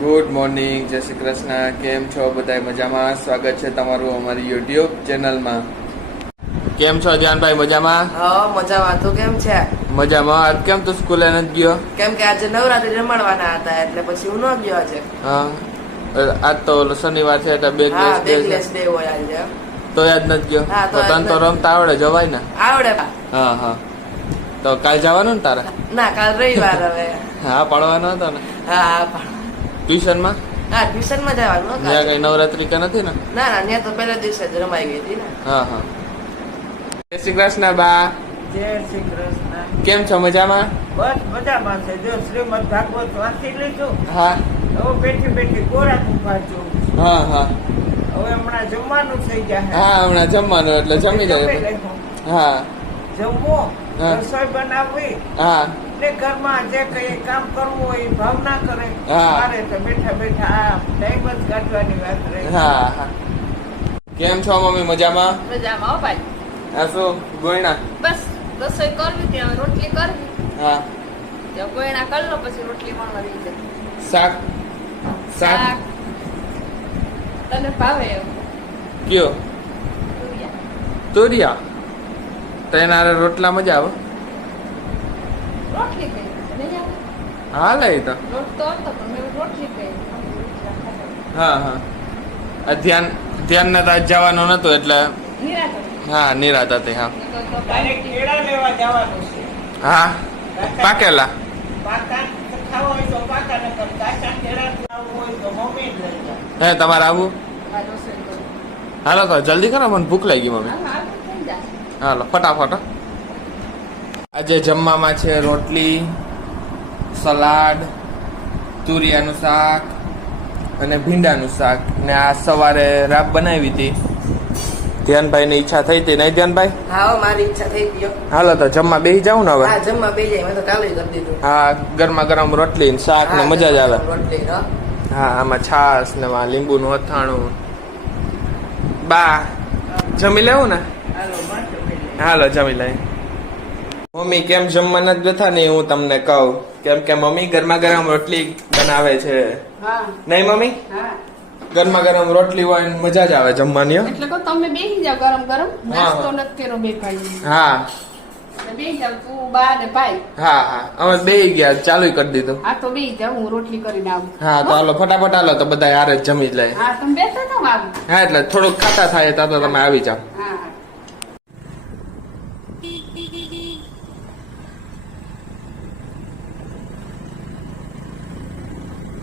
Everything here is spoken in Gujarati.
ગુડ મોર્નિંગ, જય શ્રી કૃષ્ણ. કેમ છો બધા? મજામાં? સ્વાગત છે તમારું અમારી યુટ્યુબ ચેનલમાં. કેમ છો ધ્યાનભાઈ? મજામાં? હા, મજામાં. તું કેમ છે? મજામાં. આજ કેમ તું સ્કૂલે નથી ગયો? કેમ કે આજે નવરાત્રી રમાડવાના હતા એટલે પછી હું ન ગયો આજે. હા, આજ તો શનિવાર છે એટલે બેકલેસ ડે હોય આજે. તો યાદ નથી ગયો? હા, તો તને તો રમતા આવડે, જવાય ને? આવડે. હા હા, તો કાલ જવાનું ને તારે? ના, કાલ રવિવાર હવે. હા, પડવાનો હતો ને? હા, ટ્યુશનમાં? હા, ટ્યુશન માં જવાનું. ત્યાં કઈ નવરાત્રી કે નથી ને? ના ના, ત્યાં તો પહેલા દિવસે જ રમાઈ ગઈ હતી ને. હા હા. જય શ્રી કૃષ્ણ બા. જય શ્રી કૃષ્ણ. કેમ છો? મજામાં? બસ મજામાં છે. જો શ્રીમદ ભાગવત વાંચી લીધું. હા હવે બેઠી બેઠી ગોરા ઉભા છું. હા હા હવે હમણાં જમવાનું થઈ જાય. હા, હમણાં જમવાનું એટલે જમી જાય. હા જમવો, હા. રસોઈ બનાવવી હા ને ઘરમાં જે કઈ કામ કરવું હોય એ ભાવના કરે. હા. મારે તો બેઠા બેઠા આ ટાઈમ જ કાઢવાની વાત રહી. હા હા. કેમ છો મમ્મી? મજામાં? મજામાં હો ભાઈ. આ શું ગોયણા? બસ રસોઈ કરવી ત્યાં રોટલી કરવી હા. ત્યાં ગોયણા કરી લો પછી રોટલી મળવા રહી જાય. શાક? શાક તને ભાવે એવું કયો? તુરિયા. તુરિયા? તો એના હારે રોટલા મજા આવે? રોટલી કરી નહીં આવે. હાલે ઈ તો. લોટ તો હતો પણ મેં રોટલી કરી રોટલા ખાધા. હા હા. આ ધ્યાન ના તાજ જવાનું નતું એટલે નિરાંત હા, નિરાત હતી. હા તારે કેળા લેવા જવાનું છે. હા, પાકેલા. પાકા ખાવા હોય તો પાકા ન કર. કાચા કેળા ખાવું હોય તો મમ્મી જ લઈ જાય. હે, તમારે આવું? આ રસોઈ કરું. હાલો તો જલ્દી કરો, મને ભૂખ લાગી મમ્મી. હા હા થઈ જાય. હાલો ફટાફટ. આજે જમવામાં છે રોટલી, સલાડ, તુરિયાનું શાક અને ભીંડાનું શાક. ને આ સવારે રાબ બનાવી હતી. ધ્યાનભાઈની ઈચ્છા થઈ હતી નહીં ધ્યાનભાઈ? હા, મારી ઈચ્છા થઈ ગયો. હાલો તો જમવા બેસી જાઉં ને હવે. હા, જમવા બે જાય. મેં તો કાલે કરી દીધું. હા, ગરમા ગરમ રોટલી ને શાક ને મજા જ આવે. રોટલી હા. હા, આમાં છાશ ને લીંબુનું અથાણું. બા જમી લેવું ને? હાલો માથે લઈ. હાલો જમી લઈ. મમ્મી કેમ જમવા નથી બેઠા ને હું તમને કહું. કેમ કે મમ્મી ગરમા ગરમ રોટલી બનાવે છે. હા નહીં મમ્મી? હા. ગરમા ગરમ રોટલી હોય ને મજા જ આવે જમવાની હો. એટલે કહું તમે બેસી જાવ ગરમ ગરમ. નાસ્તો નથી કર્યો બે ભાઈ. હા બેસી જાવ તું બા ને ભાઈ. હા હા, અમે બેસી ગયા, ચાલુ કરી દીધું. હા તો બેસી જાવ હું રોટલી કરીને આવું. હા તો હાલો ફટાફટ હાલો તો બધા હારે જ જમી જ લે. હા તમે બેસો ને આવું. હા એટલે થોડુંક ખાતા થાય તો તમે આવી જાઓ. હા